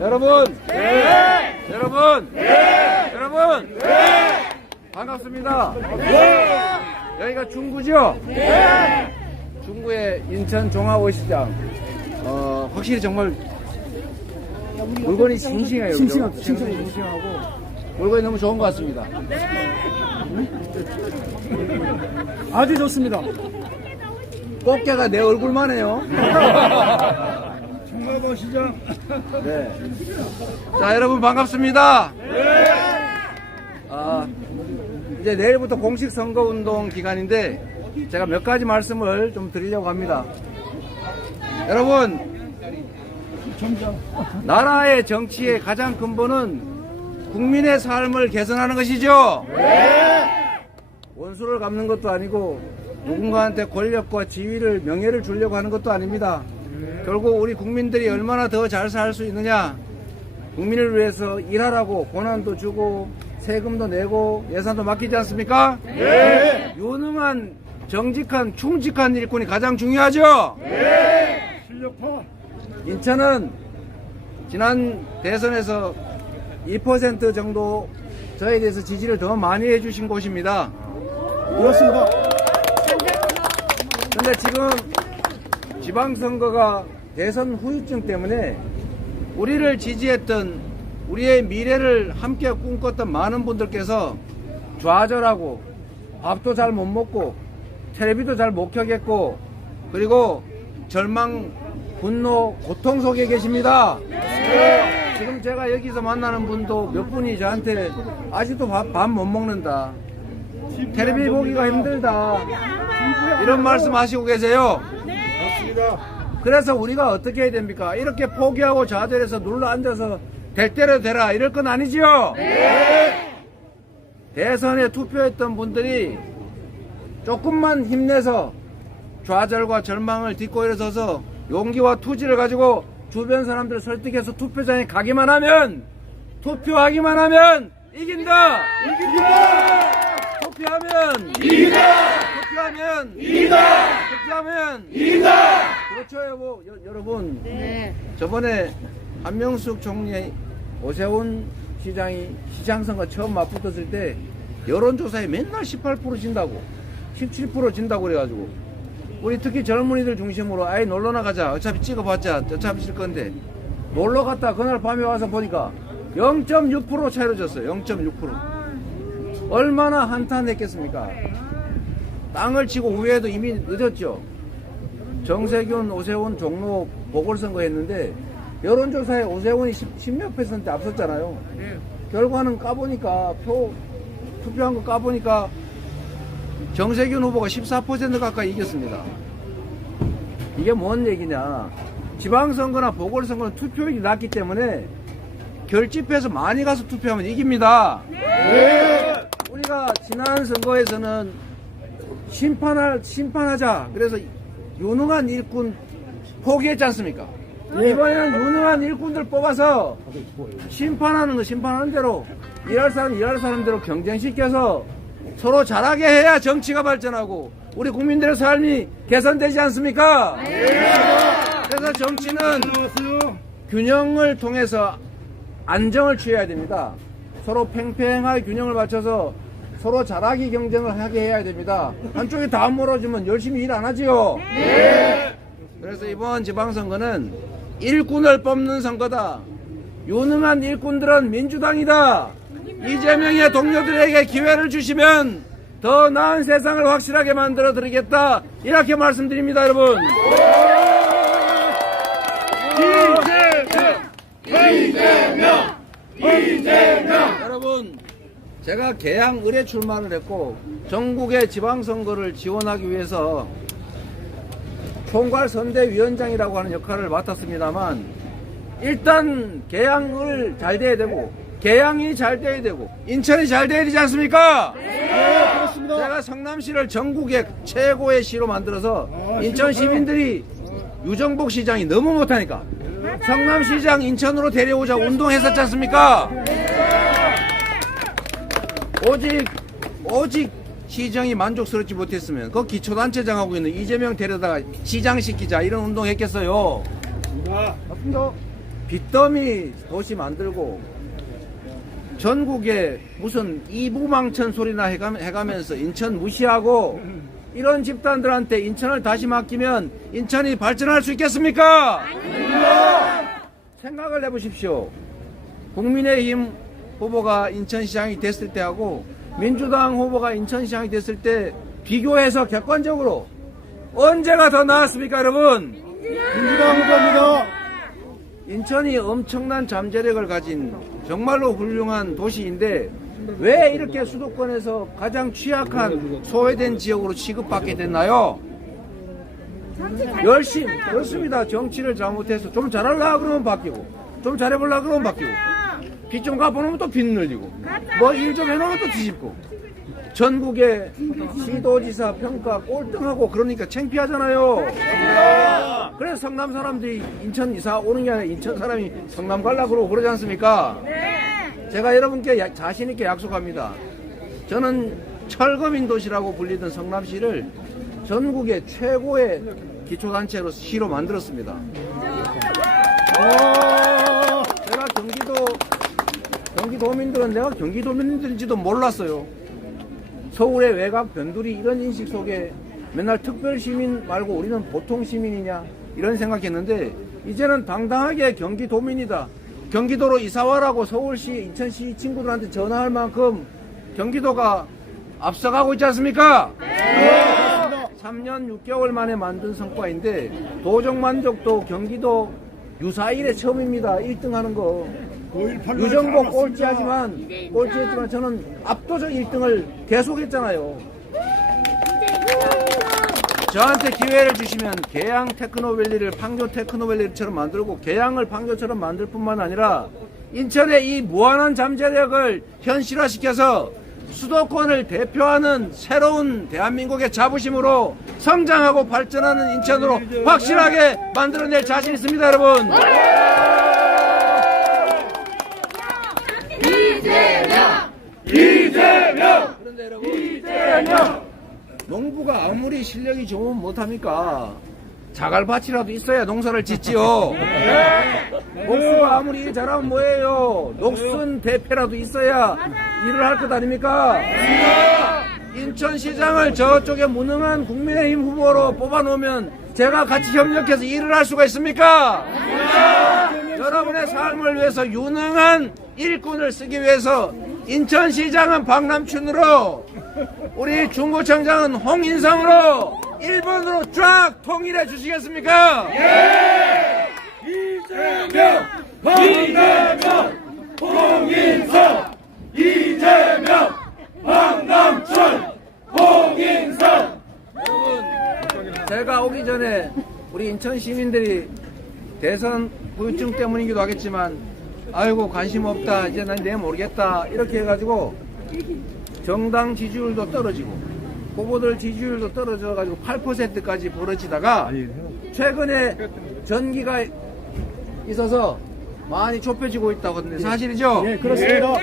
여러분. 여러분. 여러분. 반갑습니다. 여기가 중구죠? 중구의 인천 종합시장. 어, 확실히 정말 물건이 싱싱해요. 그죠? 싱싱하고. 싱싱하고. 물건이 너무 좋은 것 같습니다. 아주 좋습니다. 꽃게가 내 얼굴만 해요. 시장. 네. 자, 여러분 반갑습니다. 아, 이제 내일부터 공식 선거 운동 기간인데 제가 몇 가지 말씀을 좀 드리려고 합니다. 여러분, 나라의 정치의 가장 근본은 국민의 삶을 개선하는 것이죠. 원수를 갚는 것도 아니고 누군가한테 권력과 지위를 명예를 주려고 하는 것도 아닙니다. 결국 우리 국민들이 얼마나 더 잘 살 수 있느냐 국민을 위해서 일하라고 권한도 주고 세금도 내고 예산도 맡기지 않습니까? 유능한 정직한 충직한 일꾼이 가장 중요하죠. 실력파. 인천은 지난 대선에서 2% 정도 저에 대해서 지지를 더 많이 해주신 곳입니다. 그렇습니다. 근데 지금 지방선거가 대선 후유증 때문에 우리를 지지했던 우리의 미래를 함께 꿈꿨던 많은 분들께서 좌절하고 밥도 잘 못 먹고 텔레비도 잘 못 켜겠고 그리고 절망, 분노, 고통 속에 계십니다. 지금 제가 여기서 만나는 분도 몇 분이 저한테 아직도 밥 못 먹는다. 텔레비 보기가 힘들다. 이런 말씀 하시고 계세요. 맞습니다. 그래서 우리가 어떻게 해야 됩니까? 이렇게 포기하고 좌절해서 눌러 앉아서 될 대로 되라 이럴 건 아니지요? 대선에 투표했던 분들이 조금만 힘내서 좌절과 절망을 딛고 일어서서 용기와 투지를 가지고 주변 사람들을 설득해서 투표장에 가기만 하면 투표하기만 하면 이긴다! 이긴다! 투표하면 이긴다! 투표하면 이긴다! 투표하면 이긴다! 그렇죠, 여보, 여, 여러분. 저번에 한명숙 총리, 오세훈 시장이 시장 선거 처음 맞붙었을 때 여론조사에 맨날 18% 진다고, 17% 진다고 그래가지고 우리 특히 젊은이들 중심으로 아이 놀러 나가자. 어차피 찍어봤자 어차피 질 건데 놀러 갔다 그날 밤에 와서 보니까 0.6% 차이로 졌어요. 0.6%. 얼마나 한탄했겠습니까? 땅을 치고 후회해도 이미 늦었죠. 정세균, 오세훈, 종로 보궐선거 했는데 여론조사에 오세훈이 10, 몇 퍼센트 앞섰잖아요. 결과는 까보니까 표 투표한 거 까보니까 정세균 후보가 14% 가까이 이겼습니다. 이게 뭔 얘기냐? 지방선거나 보궐선거는 투표율이 낮기 때문에 결집해서 많이 가서 투표하면 이깁니다. 우리가 지난 선거에서는 심판할 심판하자. 그래서 유능한 일꾼 포기했지 않습니까? 이번에는 유능한 일꾼들 뽑아서 심판하는 거 심판하는 대로 일할 사람 일할 사람대로 경쟁시켜서 서로 잘하게 해야 정치가 발전하고 우리 국민들의 삶이 개선되지 않습니까? 그래서 정치는. 균형을 통해서 안정을 취해야 됩니다. 서로 팽팽하게 균형을 맞춰서 서로 잘하기 경쟁을 하게 해야 됩니다. 한쪽이 다 멀어지면 열심히 일 안 하지요. 그래서 이번 지방선거는 일꾼을 뽑는 선거다. 유능한 일꾼들은 민주당이다. 이재명의 동료들에게 기회를 주시면 더 나은 세상을 확실하게 만들어 드리겠다. 이렇게 말씀드립니다, 여러분. 여러분, 제가 개항 의뢰 출마를 했고 전국의 지방선거를 지원하기 위해서 총괄 선대위원장이라고 하는 역할을 맡았습니다만 일단 개항을 잘 돼야 되고 개항이 잘 돼야 되고 인천이 잘 돼야 되지 않습니까? 네, 그렇습니다. 제가 성남시를 전국의 최고의 시로 만들어서 아, 인천 시민들이 유정복 시장이 너무 못하니까 성남시장 인천으로 데려오자 운동했었지 않습니까? 오직 오직 시정이 만족스럽지 못했으면 그 기초단체장하고 있는 이재명 데려다가 시장 시키자 이런 운동 했겠어요. 자, 맞습니다. 빚더미 도시 만들고 전국에 무슨 이부망천 소리나 해가- 해가면서 인천 무시하고 이런 집단들한테 인천을 다시 맡기면 인천이 발전할 수 있겠습니까? 생각을 해보십시오. 국민의힘 후보가 인천시장이 됐을 때하고 민주당 후보가 인천시장이 됐을 때 비교해서 객관적으로 언제가 더 나았습니까, 여러분? 민주당 후보입니다. 인천이 엄청난 잠재력을 가진 정말로 훌륭한 도시인데 왜 이렇게 수도권에서 가장 취약한 소외된 지역으로 취급받게 됐나요? 열심히 그렇습니다. 정치를 잘못해서 좀 잘하려 그러면 바뀌고 좀 잘해보려 그러면 바뀌고 빚 좀 갚아놓으면 또 빚 늘리고 뭐 일 좀 해놓으면 또 뒤집고 전국의 시도지사 평가 꼴등하고 그러니까 창피하잖아요. 그래서 성남 사람들이 인천 이사 오는 게 아니라 인천 사람이 성남 갈라 그러고 그러지 않습니까? 제가 여러분께 야- 자신 있게 약속합니다. 저는 철거민 도시라고 불리던 성남시를 전국의 최고의 기초단체로 시로 만들었습니다. 경기도 경기도민들은 내가 경기도민들인지도 몰랐어요. 서울의 외곽 변두리 이런 인식 속에 맨날 특별 시민 말고 우리는 보통 시민이냐 이런 생각했는데 이제는 당당하게 경기도민이다. 경기도로 이사와라고 서울시, 인천시 친구들한테 전화할 만큼 경기도가 앞서가고 있지 않습니까? 3년 6개월 만에 만든 성과인데 도적 만족도 경기도 유사일에 처음입니다. 1등 하는 거. 유정복 꼴찌하지만 꼴찌했지만 저는 압도적 1등을 계속했잖아요. 저한테 기회를 주시면 계양 테크노밸리를 판교 테크노밸리처럼 만들고 계양을 판교처럼 만들 뿐만 아니라 인천의 이 무한한 잠재력을 현실화시켜서 수도권을 대표하는 새로운 대한민국의 자부심으로 성장하고 발전하는 인천으로 확실하게 만들어낼 자신 있습니다, 여러분. 그런데 여러분 농부가 아무리 실력이 좋으면 못합니까? 자갈밭이라도 있어야 농사를 짓지요. 목수가 아무리 일 잘하면 뭐예요? 녹슨 대패라도 있어야 일을 할 것 아닙니까? 인천시장을 저쪽에 무능한 국민의힘 후보로 뽑아놓으면 제가 같이 협력해서 일을 할 수가 있습니까? 여러분의 삶을 위해서 유능한 일꾼을 쓰기 위해서 인천시장은 박남춘으로 우리 중구청장은 홍인성으로 1번으로 쫙 통일해 주시겠습니까? 이재명, 이재명, 홍인성, 이재명, 박남춘, 홍인성. 여러분, 제가 오기 전에 우리 인천 시민들이 대선 후유증 때문이기도 하겠지만, 아이고, 관심 없다, 이제 난 내 모르겠다, 이렇게 해가지고, 정당 지지율도 떨어지고, 후보들 지지율도 떨어져가지고 8%까지 벌어지다가, 최근에 전기가 있어서 많이 좁혀지고 있다고 하는데 사실이죠? 예, 그렇습니다.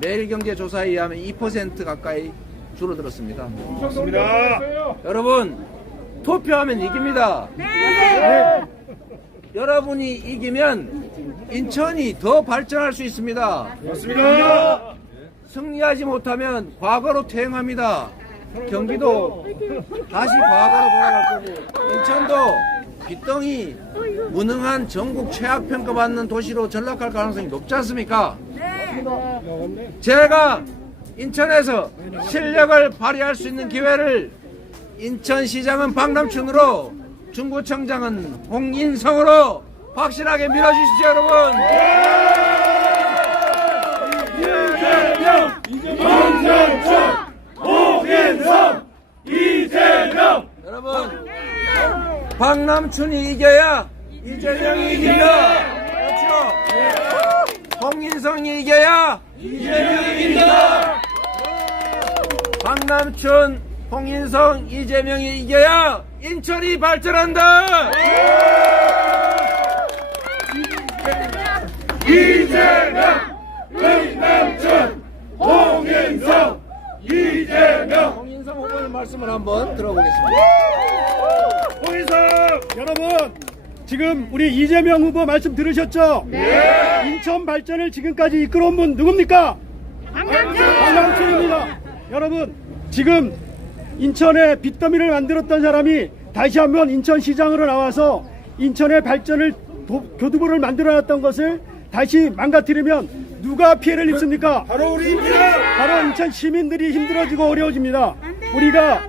매일경제조사에 의하면 2% 가까이 줄어들었습니다. 좋습니다. 여러분 투표하면 이깁니다. 여러분이 이기면 인천이 더 발전할 수 있습니다. 좋습니다. 승리하지 못하면 과거로 퇴행합니다. 경기도 다시 과거로 돌아갈 거고 인천도 빗덩이 무능한 전국 최악 평가받는 도시로 전락할 가능성이 높지 않습니까? 제가 인천에서 실력을 발휘할 수 있는 기회를 인천시장은 박남춘으로 중구청장은 홍인성으로 확실하게 밀어주십시오 여러분. 이재명, 박남춘, 홍인성, 이재명. 여러분 박남춘이 이겨야 이재명이 이긴다 그렇죠? 홍인성이 이겨야 이재명이 이긴다 박남춘 홍인성 이재명이 이겨야 인천이 발전한다 이재명, 박남춘, 홍인성, 이재명. 홍인성 후보의 말씀을 한번 들어보겠습니다 홍인성 여러분 지금 우리 이재명 후보 말씀 들으셨죠? 네. 인천 발전을 지금까지 이끌어온 분 누굽니까? 강남춘입니다. 여러분, 지금 인천에 빚더미를 만들었던 사람이 다시 한번 인천시장으로 나와서 인천의 발전을 도- 교두보를 만들어놨던 것을 다시 망가뜨리면 누가 피해를 입습니까? 바로 우리입니다. 바로 인천 시민들이 힘들어지고 어려워집니다. 우리가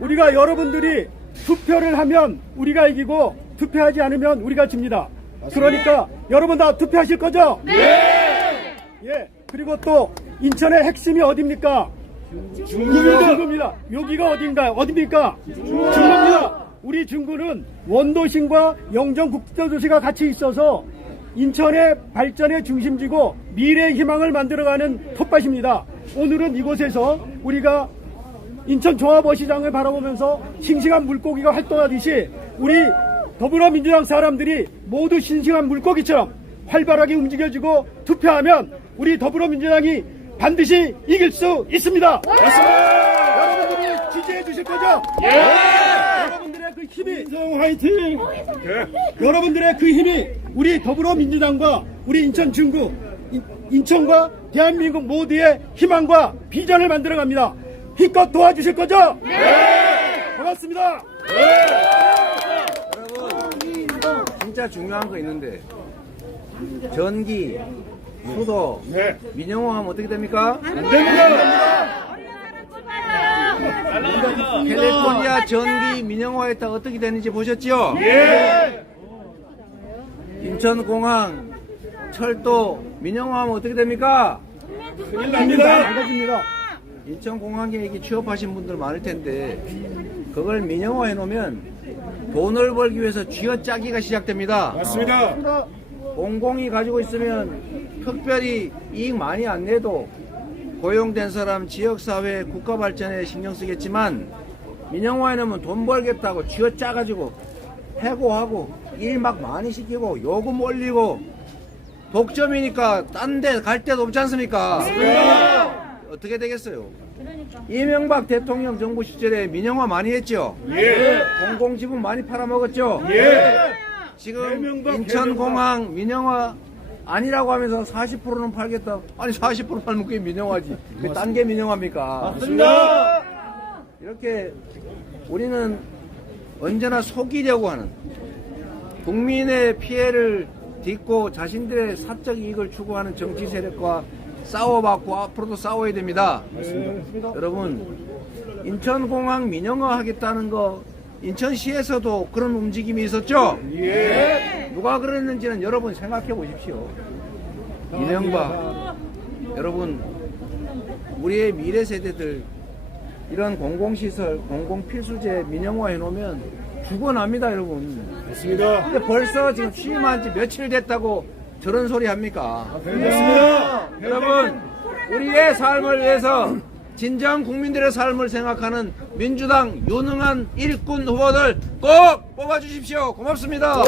우리가 여러분들이 투표를 하면 우리가 이기고 투표하지 않으면 우리가 집니다. 그러니까 여러분 다 투표하실 거죠? 네. 예. 그리고 또 인천의 핵심이 어딥니까? 중구입니다. 중구입니다. 여기가 어딘가 어딥니까? 중구입니다. 우리 중구는 원도심과 영정 국제도시가 같이 있어서 인천의 발전의 중심지고 미래의 희망을 만들어가는 텃밭입니다. 오늘은 이곳에서 우리가 인천 종합어시장을 바라보면서 싱싱한 물고기가 활동하듯이 우리 더불어민주당 사람들이 모두 싱싱한 물고기처럼 활발하게 움직여주고 투표하면 우리 더불어민주당이 반드시 이길 수 있습니다. 여러분들이 지지해 주실 거죠? 여 힘이 성 화이팅. 여러분들의 그 힘이 우리 더불어민주당과 우리 인천 중구, 인- 인천과 대한민국 모두의 희망과 비전을 만들어 갑니다. 힘껏 도와주실 거죠? 네! 고맙습니다. 여러분 진짜 중요한 거 있는데 전기, 수도, 네. 민영화 하면 어떻게 됩니까? 캘리포니아 전기 민영화했다 어떻게 되는지 보셨죠? 예. 인천공항, 철도 민영화하면 어떻게 됩니까? 큰일 납니다. 망가집니다. 인천공항에 이게 취업하신 분들 많을 텐데 그걸 민영화해 놓으면 돈을 벌기 위해서 쥐어짜기가 시작됩니다. 맞습니다. 공공이 가지고 있으면 특별히 이익 많이 안 내도 고용된 사람 지역사회 국가 발전에 신경 쓰겠지만 민영화해 놓으면 돈 벌겠다고 쥐어짜가지고 해고하고 일 막 많이 시키고 요금 올리고 독점이니까 딴 데 갈 데도 없지 않습니까? 어떻게 되겠어요? 이명박 대통령 정부 시절에 민영화 많이 했죠? 예. 공공지분 많이 팔아먹었죠? 예. 지금 대명박, 인천공항 민영화 아니라고 하면서 40%는 팔겠다. 아니 40% 팔면 그게 민영화지. 그게 딴게 민영화입니까? 맞습니다. 이렇게 우리는 언제나 속이려고 하는 국민의 피해를 딛고 자신들의 사적 이익을 추구하는 정치 세력과 싸워봤고 앞으로도 싸워야 됩니다. 여러분 인천공항 민영화 하겠다는 거 인천시에서도 그런 움직임이 있었죠? 예. 누가 그랬는지는 여러분 생각해 보십시오. 이명박 여러분 우리의 미래 세대들 이런 공공시설, 공공필수제 민영화 해놓으면 죽어납니다, 여러분. 맞습니다. 근데 벌써 지금 취임한 지 며칠 됐다고 저런 소리 합니까? 맞습니다. 여러분, 우리의 삶을 위해서 진정 국민들의 삶을 생각하는 민주당 유능한 일꾼 후보들 꼭 뽑아주십시오. 고맙습니다.